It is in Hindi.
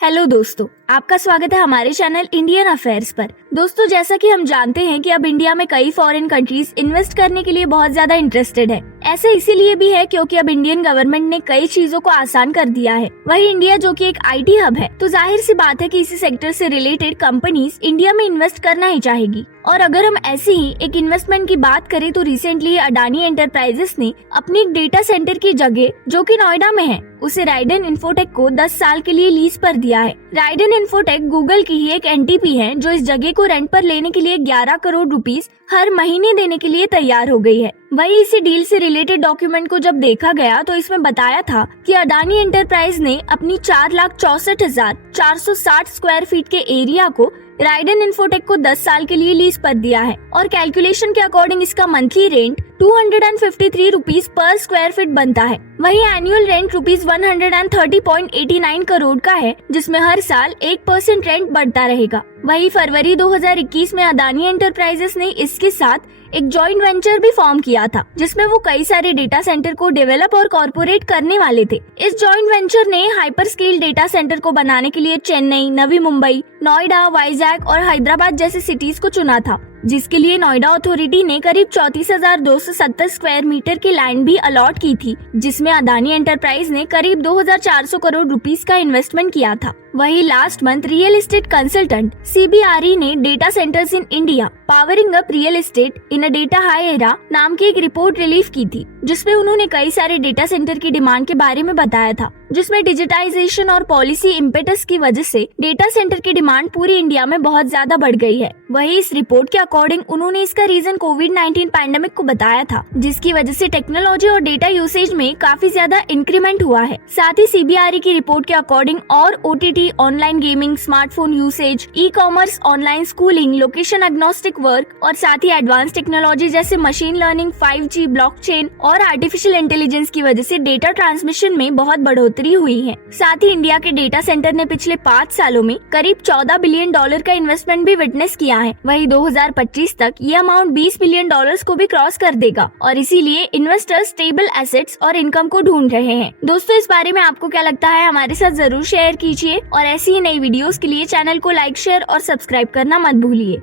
हेलो दोस्तों, आपका स्वागत है हमारे चैनल इंडियन अफेयर्स पर। दोस्तों, जैसा कि हम जानते हैं कि अब इंडिया में कई फॉरेन कंट्रीज इन्वेस्ट करने के लिए बहुत ज्यादा इंटरेस्टेड है। ऐसा इसीलिए भी है क्योंकि अब इंडियन गवर्नमेंट ने कई चीजों को आसान कर दिया है। वही इंडिया जो कि एक आईटी हब है, तो जाहिर सी बात है कि इसी सेक्टर से रिलेटेड कंपनीज इंडिया में इन्वेस्ट करना ही चाहेगी। और अगर हम ऐसी ही एक इन्वेस्टमेंट की बात करें तो रिसेंटली अडानी एंटरप्राइजेस ने अपनी एक डेटा सेंटर की जगह जो कि नोएडा में है उसे राइडेन इन्फोटेक को 10 साल के लिए लीज पर दिया है। राइडेन इन्फोटेक गूगल की ही एक एनटीपी है जो इस जगह को रेंट पर लेने के लिए 11 करोड़ रुपीस हर महीने देने के लिए तैयार हो गई है। वही इसी डील से रिलेटेड डॉक्यूमेंट को जब देखा गया तो इसमें बताया था कि अडानी एंटरप्राइज ने अपनी 4,64,460 स्क्वायर फीट के एरिया को राइडेन इन्फोटेक को 10 साल के लिए लीज पर दिया है और कैलकुलेशन के अकॉर्डिंग इसका मंथली रेंट 253 रुपीस पर स्क्वायर फीट बनता है। वही एनुअल रेंट रुपीस 130.89 करोड़ का है, जिसमें हर साल 1% रेंट बढ़ता रहेगा। वही फरवरी 2021 में अडानी एंटरप्राइजेस ने इसके साथ एक जॉइंट वेंचर भी फॉर्म किया था, जिसमें वो कई सारे डेटा सेंटर को डेवलप और कॉर्पोरेट करने वाले थे। इस जॉइंट वेंचर ने हाइपर स्केल डेटा सेंटर को बनाने के लिए चेन्नई, नवी मुंबई, नोएडा, वाइजैक और हैदराबाद जैसे सिटीज को चुना था, जिसके लिए नोएडा अथॉरिटी ने करीब 34,270 स्क्वायर मीटर की लैंड भी अलॉट की थी, जिसमें अडानी एंटरप्राइज ने करीब 2,400 करोड़ रुपीस का इन्वेस्टमेंट किया था। वही last month real estate consultant CBRE ने data centres in India powering up real estate in a data high era नाम की एक रिपोर्ट रिलीज की थी, जिसमें उन्होंने कई सारे डेटा सेंटर की डिमांड के बारे में बताया था, जिसमें डिजिटाइजेशन और पॉलिसी इम्पेटस की वजह से डेटा सेंटर की डिमांड पूरी इंडिया में बहुत ज्यादा बढ़ गई है। वही इस रिपोर्ट के अकॉर्डिंग उन्होंने इसका रीजन कोविड-19 पैंडेमिक को बताया था, जिसकी वजह से टेक्नोलॉजी और डेटा यूसेज में काफी ज्यादा इंक्रीमेंट हुआ है। साथ ही सीबीआरई की रिपोर्ट के अकॉर्डिंग और OTT, online gaming, smartphone usage, e commerce, online schooling, location agnostic work और साथ ही एडवांस टेक्नोलॉजी जैसे मशीन लर्निंग, 5G, ब्लॉकचेन और आर्टिफिशियल इंटेलिजेंस की वजह से डेटा ट्रांसमिशन में बहुत बढ़ोतरी हुई है। साथ ही इंडिया के डेटा सेंटर ने पिछले 5 सालों में करीब $14 बिलियन का इन्वेस्टमेंट भी विटनेस किया है। वही 2025 तक ये अमाउंट $20 बिलियन को भी क्रॉस कर देगा और इसीलिए इन्वेस्टर्स स्टेबल एसेट्स और इनकम को ढूंढ रहे हैं। दोस्तों, इस बारे में आपको क्या लगता है, हमारे साथ जरूर शेयर कीजिए और ऐसी ही नई वीडियोस के लिए चैनल को लाइक, शेयर और सब्सक्राइब करना मत भूलिए।